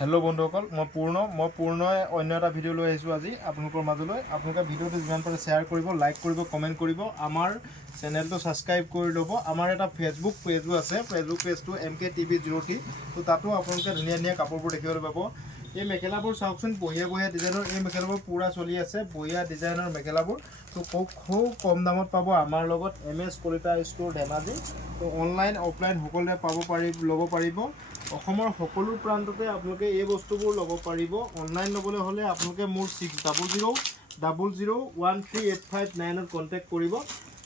hello बंधुসকল मैं पूर्ण अन्य এটা ভিডিও লৈ আহিছো আজি আপোনালোকৰ মাজলৈ আপোনালোকে ভিডিওটো যিমান পাৰে শেয়াৰ কৰিব লাইক কৰিব কমেন্ট কৰিব আমাৰ চেনেলটো সাবস্ক্ৰাইব কৰি ল'ব আমাৰ এটা ফেসবুক পেজও আছে ফেসবুক পেজটো MKTV03 তো তাতো আপোনালোকে ধুনীয়া ধুনীয়া কাপোৰবোৰ দেখিবলৈ পাব এই মেখেলাবোৰ চাওকচোন বঢ়িয়া ডিজাইনৰ এই মেখেলাবোৰ পুৰা চলি আছে বঢ়িয়া ডিজাইনৰ মেখেলাবোৰ তো খুব কম দামত পাব আমাৰ লগত MS কলিতা ষ্ট'ৰ ধেমাজি তো অনলাইন অফলাইন সকলোৱে পাব ল'ব পাৰিব অসমৰ সকলো প্ৰান্ততে আপোনালোকে এই বস্তুবোৰ ল'ব পাৰিব অনলাইন ল'বলৈ হ'লে আপোনালোকে মোৰ 600000138559 ত কন্টাক্ট কৰিব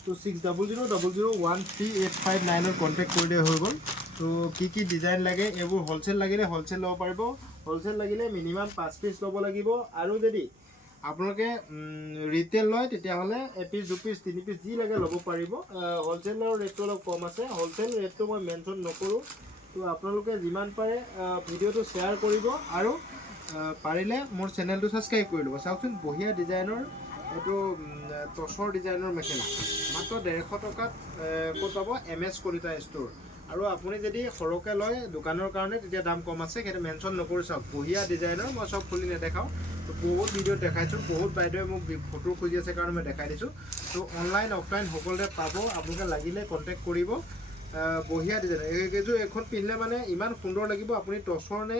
তো 600000138559 ত কন্টাক্ট কৰিলে হৈ গ'ল তো কি ডিজাইন লাগে এইবোৰ হোলসেল লাগিলে হোলসেল ল'ব পাৰিব হোলসেল লাগিলে মিনিমাম 5 পিস ল'ব লাগিব আৰু যদি আপোনালোকে ৰিটেল লয় তেতিয়া হ'লে এপিস দুপিস তিনি পিস যি লাগে ল'ব পাৰিব হোলসেলৰ ৰেটটো অলপ কম আছে হোলসেল ৰেটটো মই মেনশ্যন নকৰো তো আপোনালোকে যিমান পাৰে ভিডিওটো শেয়াৰ কৰিব আৰু পাৰিলে মোৰ চেনেলটো সাবস্ক্ৰাইব কৰি ল'ব চাওকচোন বঢ়িয়া ডিজাইনৰ এটো টছৰ ডিজাইনৰ মেখেলা মাত্ৰ 150 টকাত ক'ত পাব MS কলিতা ষ্ট'ৰ আৰু আপুনি যদি সৰকে লয় দোকানৰ কাৰণে তেতিয়া দাম কম আছে সেইটো মেনশ্যন নকৰি চাওক বঢ়িয়া ডিজাইনৰ মই সব খুলি নেদেখাও তো বহুত ভিডিও দেখাইছো বহুত বাইদেৱে মোক ফটো খুজি আছে কাৰণ মই দেখাই দিছো তো অনলাইন অফলাইন সকলোতে পাব আপোনালোকে লাগিলে কন্টাক্ট কৰিব বঢ়িয়া ডিজাইন এইকেইযোৰ এখন পিন্ধিলে মানে ইমান সুন্দৰ লাগিব আপুনি টছৰ নে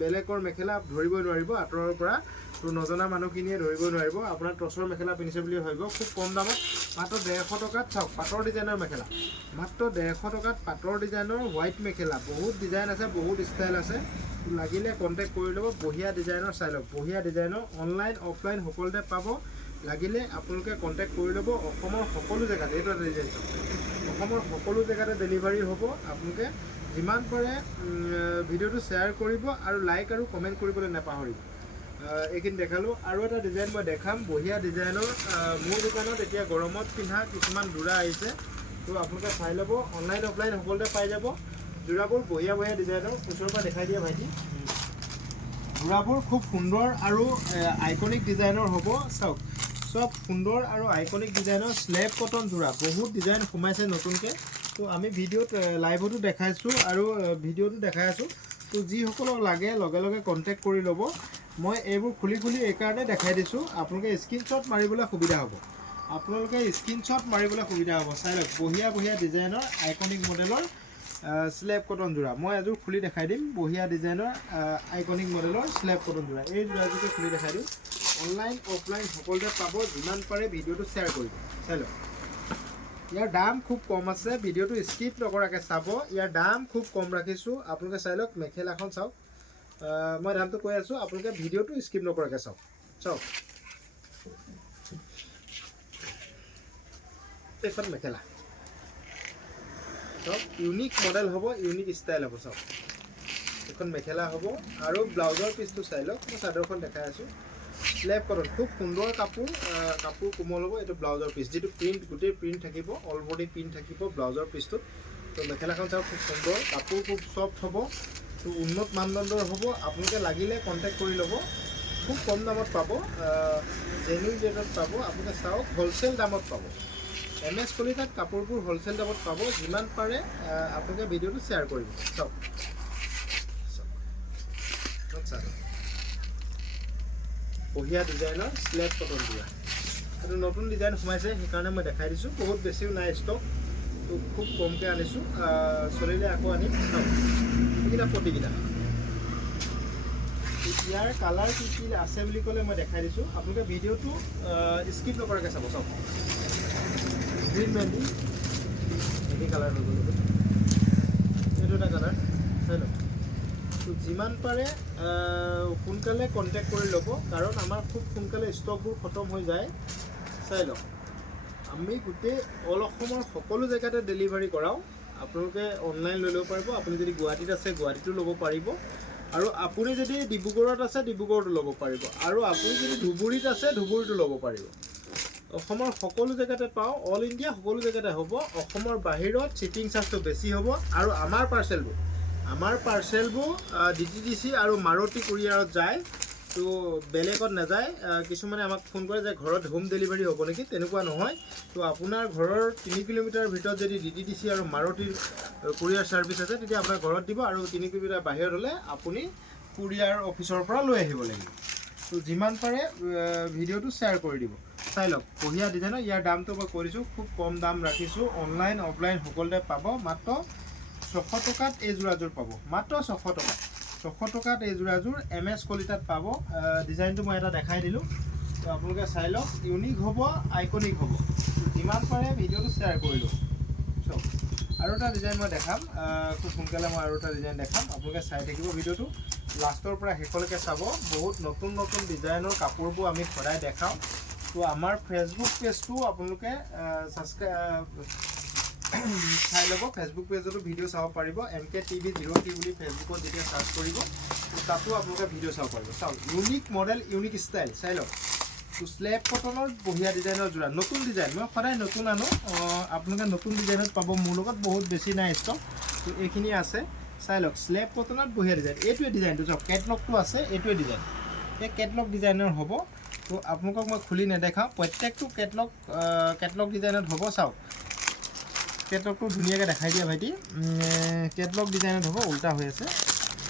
বেলেগৰ মেখেলা ধৰিবই নোৱাৰিব আঁতৰৰ পৰা তো নজনা মানুহখিনিয়ে ধৰিবই নোৱাৰিব আপোনাৰ টছৰ মেখেলা পিন্ধিছে বুলি ভাবিব খুব কম দামত মাত্ৰ 150 টকাত চাওক পাটৰ ডিজাইনৰ মেখেলা মাত্ৰ 150 টকাত পাটৰ ডিজাইনৰ হোৱাইট মেখেলা বহুত ডিজাইন আছে বহুত ষ্টাইল আছে লাগিলে কন্টাক্ট কৰি ল'ব বঢ়িয়া ডিজাইনৰ চাই লওক বঢ়িয়া ডিজাইনৰ অনলাইন অফলাইন সকলোতে পাব লাগিলে আপোনালোকে কন্টাক্ট কৰি ল'ব অসমৰ সকলো জেগাত এইটো ডিজাইন অসমৰ সকলো জেগাতে ডেলিভাৰী হ'ব আপোনালোকে যিমান পাৰে ভিডিওটো শেয়াৰ কৰিব আৰু লাইক আৰু কমেন্ট কৰিবলৈ নাপাহৰিব এইখিনি দেখালো আৰু এটা ডিজাইন মই দেখাম বঢ়িয়া ডিজাইনৰ মোৰ দোকানত এতিয়া গৰমত পিন্ধা কিছুমান জোৰা আহিছে তো আপোনালোকে চাই ল'ব অনলাইন অফলাইন সকলোতে পাই যাব জোৰাবোৰ বঢ়িয়া ডিজাইনৰ ওচৰৰ পৰা দেখাই দিয়া ভাইটি জোৰাবোৰ খুব সুন্দৰ আৰু আইকনিক ডিজাইনৰ হ'ব চাওক সব সুন্দৰ আৰু আইকনিক ডিজাইনৰ স্লেব কটন জোৰা বহুত ডিজাইন সোমাইছে নতুনকৈ তো আমি ভিডিওত লাইভতো দেখাইছো আৰু ভিডিওটো দেখাই আছো তো যি সকলক লাগে লগে লগে কন্টাক্ট কৰি ল'ব মই এইবোৰ খুলি এই কাৰণে দেখাই দিছো আপোনালোকে স্ক্ৰিনশ্বট মাৰিবলৈ সুবিধা হ'ব চাই লওক বঢ়িয়া ডিজাইনৰ আইকনিক মডেলৰ স্লেব কটন জোৰা মই এযোৰ খুলি দেখাই দিম বঢ়িয়া ডিজাইনৰ আইকনিক মডেলৰ স্লেব কটন জোৰা এই জোৰাযোৰকে খুলি দেখাই দিম অনলাইন অফলাইন সকলোতে পাব যিমান পাৰে ভিডিওটো শেয়াৰ কৰিব চাই লওক ইয়াৰ দাম খুব কম আছে ভিডিওটো স্কিপ নকৰাকৈ চাব ইয়াৰ দাম খুব কম ৰাখিছো আপোনালোকে চাই লওক মেখেলাখন চাওক মই দামটো কৈ আছো আপোনালোকে ভিডিওটো স্কিপ নকৰাকৈ চাওক এখন মেখেলা সব ইউনিক মডেল হ'ব ইউনিক ষ্টাইল হ'ব চাওক এখন মেখেলা হ'ব আৰু ব্লাউজৰ পিচটো চাই লওক মই চাদৰখন দেখাই আছো স্লেব কটন খুব সুন্দৰ কাপোৰ কোমল হ'ব এইটো ব্লাউজৰ পিচ যেটো প্ৰিন্ট গোটেই প্ৰিন্ট থাকিব অল বডি প্ৰিন্ট থাকিব ব্লাউজৰ পিচটো তো মেখেলাখন চাওক খুব সুন্দৰ কাপোৰ খুব সফট হ'ব তো উন্নত মানদণ্ডৰ হ'ব আপোনালোকে লাগিলে কন্টাক্ট কৰি ল'ব খুব কম দামত পাব জেনুইন ৰেটত পাব আপোনালোকে চাওক হোলসেল দামত পাব MS কলিতাত কাপোৰবোৰ হোলসেল দামত পাব যিমান পাৰে আপোনালোকে ভিডিওটো শেয়াৰ কৰিব চাওক বঢ়িয়া ডিজাইনৰ স্লেব কটন জোৰা এইটো নতুন ডিজাইন সোমাইছে সেইকাৰণে মই দেখাই দিছোঁ বহুত বেছিও নাই ষ্টক তো খুব কমকৈ আনিছোঁ চলিলে আকৌ আনিম চাওক এইকেইটা পটিকেইটা ইয়াৰ কালাৰ কি আছে বুলি ক'লে মই দেখাই দিছোঁ আপোনালোকে ভিডিওটো স্কিপ নকৰাকৈ চাব চাওক গ্ৰীণ মেহেন্দি এই কালাৰ হৈ গ'ল এইটো এটা কালাৰ চাই লওক তো যিমান পাৰে সোনকালে কন্টাক্ট কৰি ল'ব কাৰণ আমাৰ খুব সোনকালে ষ্টকবোৰ খতম হৈ যায় চাই লওক আমি গোটেই অল অসমৰ সকলো জেগাতে ডেলিভাৰী কৰাওঁ আপোনালোকে অনলাইন লৈ ল'ব পাৰিব আপুনি যদি গুৱাহাটীত আছে গুৱাহাটীতো ল'ব পাৰিব আৰু আপুনি যদি ডিব্ৰুগড়ত আছে ডিব্ৰুগড়তো ল'ব পাৰিব আৰু আপুনি যদি ধুবুৰীত আছে ধুবুৰীতো ল'ব পাৰিব অসমৰ সকলো জেগাতে পাওঁ অল ইণ্ডিয়া সকলো জেগাতে হ'ব অসমৰ বাহিৰত শিপিং চাৰ্জটো বেছি হ'ব আৰু আমাৰ পাৰ্চেলবোৰ DTDC আৰু মাৰুতি কুৰিয়াৰত যায় তো বেলেগত নাযায় কিছুমানে আমাক ফোন কৰে যে ঘৰত হোম ডেলিভাৰী হ'ব নেকি তেনেকুৱা নহয় তো আপোনাৰ ঘৰৰ 3 কিলোমিটাৰ ভিতৰত যদি DTDC আৰু মাৰুতিৰ কুৰিয়াৰ ছাৰ্ভিচ আছে তেতিয়া আপোনাৰ ঘৰত দিব আৰু 3 কিলোমিটাৰ বাহিৰত হ'লে আপুনি কুৰিয়াৰ অফিচৰ পৰা লৈ আহিব লাগিব তো যিমান পাৰে ভিডিঅ'টো শ্বেয়াৰ কৰি দিব চাই লওক বঢ়িয়া ডিজাইনৰ ইয়াৰ দামটো মই কৰিছোঁ খুব কম দাম ৰাখিছোঁ অনলাইন অফলাইন সকলোতে পাব মাত্ৰ 600 টকাত এই যোৰাযোৰ পাব মাত্ৰ 600 টকা 600 টকাত এই যোৰাযোৰ MS কলিতাত পাব ডিজাইনটো মই এটা দেখাই দিলোঁ তো আপোনালোকে চাই লওক ইউনিক হ'ব আইকনিক হ'ব যিমান পাৰে ভিডিঅ'টো শ্বেয়াৰ কৰিলোঁ চব আৰু এটা ডিজাইন মই দেখাম খুব সোনকালে মই আৰু এটা ডিজাইন দেখাম আপোনালোকে চাই থাকিব ভিডিঅ'টো লাষ্টৰ পৰা শেষলৈকে চাব বহুত নতুন নতুন ডিজাইনৰ কাপোৰবোৰ আমি সদায় দেখাওঁ তো আমাৰ ফেচবুক পেজটো আপোনালোকে ছাবস্ক্ৰাইব চাই ল'ব ফেচবুক পেজতো ভিডিঅ' চাব পাৰিব MKTV03 বুলি ফেচবুকত যেতিয়া চাৰ্চ কৰিব তাতো আপোনালোকে ভিডিঅ' চাব পাৰিব চাওক ইউনিক মডেল ইউনিক ষ্টাইল চাই লওক তো স্লেব কটনৰ বঢ়িয়া ডিজাইনৰ যোৰা নতুন ডিজাইন মই সদায় নতুন আনো আপোনালোকে নতুন ডিজাইনত পাব মোৰ লগত বহুত বেছি নাই ষ্টক তো এইখিনি আছে চাই লওক স্লেব কটনত বঢ়িয়া ডিজাইন এইটোৱে ডিজাইনটো চাওক কেটলগটো আছে এইটোৱে ডিজাইন এই কেটলগ ডিজাইনৰ হ'ব তো আপোনালোকক মই খুলি নেদেখাওঁ প্ৰত্যেকটো কেটলগ ডিজাইনত হ'ব চাওক কেটলগটো ধুনীয়াকৈ দেখাই দিয়া ভাইটি কেটলগ ডিজাইনত হ'ব উল্টা হৈ আছে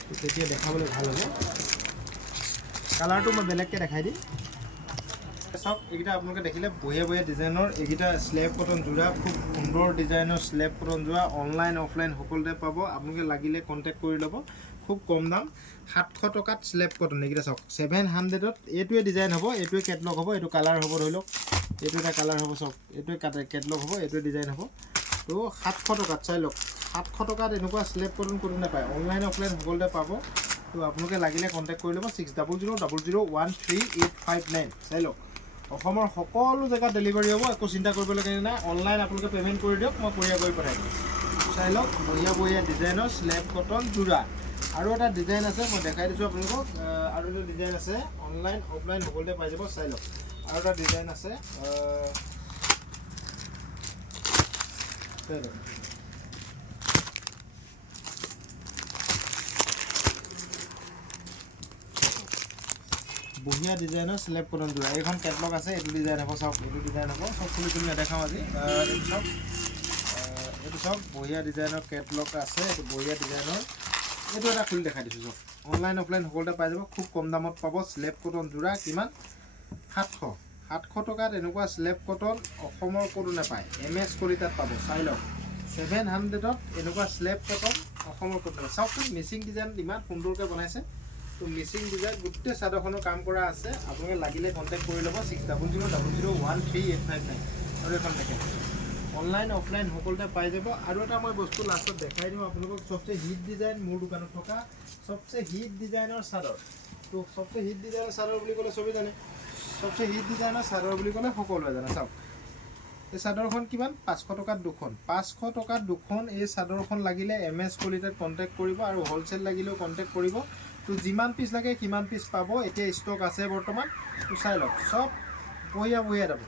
তো তেতিয়া দেখাবলৈ ভাল হ'ব কালাৰটো মই বেলেগকৈ দেখাই দিম চাওক এইকেইটা আপোনালোকে দেখিলে বঢ়িয়া বঢ়িয়া ডিজাইনৰ এইকেইটা স্লেব কটন যোৰা খুব সুন্দৰ ডিজাইনৰ স্লেব কটন যোৰা অনলাইন অফলাইন সকলোতে পাব আপোনালোকে লাগিলে কণ্টেক্ট কৰি ল'ব খুব কম দাম 700 টকাত স্লেব কটন এইকেইটা চাওক 700ত এইটোৱে ডিজাইন হ'ব এইটোৱে কেটলগ হ'ব এইটো কালাৰ হ'ব ধৰি লওক এইটো এটা কালাৰ হ'ব চাওক এইটোৱে কেটলগ হ'ব এইটোৱে ডিজাইন হ'ব তো 700 টকাত চাই লওক 700 টকাত এনেকুৱা স্লেব কটন কোনো নাপায় অনলাইন অফলাইন সকলোতে পাব তো আপোনালোকে লাগিলে কণ্টেক্ট কৰি ল'ব 6000001859 চাই লওক অসমৰ সকলো জেগাত ডেলিভাৰী হ'ব একো চিন্তা কৰিবলগীয়া নাই অনলাইন আপোনালোকে পে'মেণ্ট কৰি দিয়ক মই কোৰিয়াৰ কৰি পঠাই দিম চাই লওক বঢ়িয়া বঢ়িয়া ডিজাইনৰ স্লেব কটন যোৰা আৰু এটা ডিজাইন আছে মই দেখাই দিছোঁ আপোনালোকক আৰু এটা ডিজাইন আছে অনলাইন অফলাইন সকলোতে পাই যাব চাই লওক আৰু এটা ডিজাইন আছে বঢ়িয়া ডিজাইনৰ স্লেব কটন যোৰা এইখন কেটলগ আছে এইটো ডিজাইন হ'ব চাওক এইটো ডিজাইন হ'ব চব খুলি খুলি নেদেখাওঁ আজি এইটো চাওক বঢ়িয়া ডিজাইনৰ কেটলগ আছে এইটো বঢ়িয়া ডিজাইনৰ এইটো এটা খুলি দেখাই দিছোঁ চাওক অনলাইন অফলাইন সকলোতে পাই যাব খুব কম দামত পাব স্লেব কটন যোৰা কিমান 700 টকাত এনেকুৱা স্লেব কটন অসমৰ ক'তো নাপায় MS কলিতাত পাব চাই লওক 700ত এনেকুৱা স্লেব কটন অসমৰ ক'তো নাপায় চাওকচোন মিচিং ডিজাইন ইমান সুন্দৰকৈ বনাইছে তো মিচিং ডিজাইন গোটেই চাদৰখনৰ কাম কৰা আছে আপোনালোকে লাগিলে কণ্টেক্ট কৰি ল'ব 6000001859 আৰু এখন দেখে অনলাইন অফলাইন সকলোতে পাই যাব আৰু এটা মই বস্তু লাষ্টত দেখাই দিম আপোনালোকক সবচে হিট ডিজাইন মোৰ দোকানত থকা সবচে হিট ডিজাইনৰ চাদৰ তো সবচে হিট ডিজাইনৰ চাদৰ বুলি ক'লে চবেই জানে সবচে হিট ডিজাইনৰ চাদৰ বুলি ক'লে সকলোৱে জানে চাওক এই চাদৰখন কিমান 500 টকাত দুখন 500 টকাত দুখন এই চাদৰখন লাগিলে MS কলিতাত কণ্টেক্ট কৰিব আৰু হোলচেল লাগিলেও কণ্টেক্ট কৰিব তো যিমান পিচ লাগে কিমান পিচ পাব এতিয়া ষ্টক আছে বৰ্তমান তো চাই লওক সব বঢ়িয়া বঢ়িয়া দাম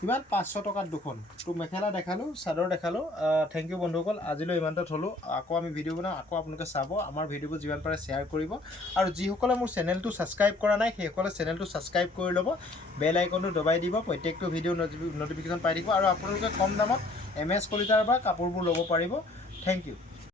কিমান 500 টকাত দুখন তো মেখেলা দেখালোঁ চাদৰ দেখালোঁ থেংক ইউ বন্ধুসকল আজিলৈ ইমানতে থলোঁ আকৌ আমি ভিডিঅ' বনাওঁ আকৌ আপোনালোকে চাব আমাৰ ভিডিঅ'বোৰ যিমান পাৰে শ্বেয়াৰ কৰিব আৰু যিসকলে মোৰ চেনেলটো ছাবস্ক্ৰাইব কৰা নাই সেইসকলে চেনেলটো ছাবস্ক্ৰাইব কৰি ল'ব বেল আইকনটো দবাই দিব প্ৰত্যেকটো ভিডিঅ' নটিফিকেশ্যন পাই থাকিব আৰু আপোনালোকে কম দামত MS কলিতাৰ পৰা কাপোৰবোৰ ল'ব পাৰিব থেংক ইউ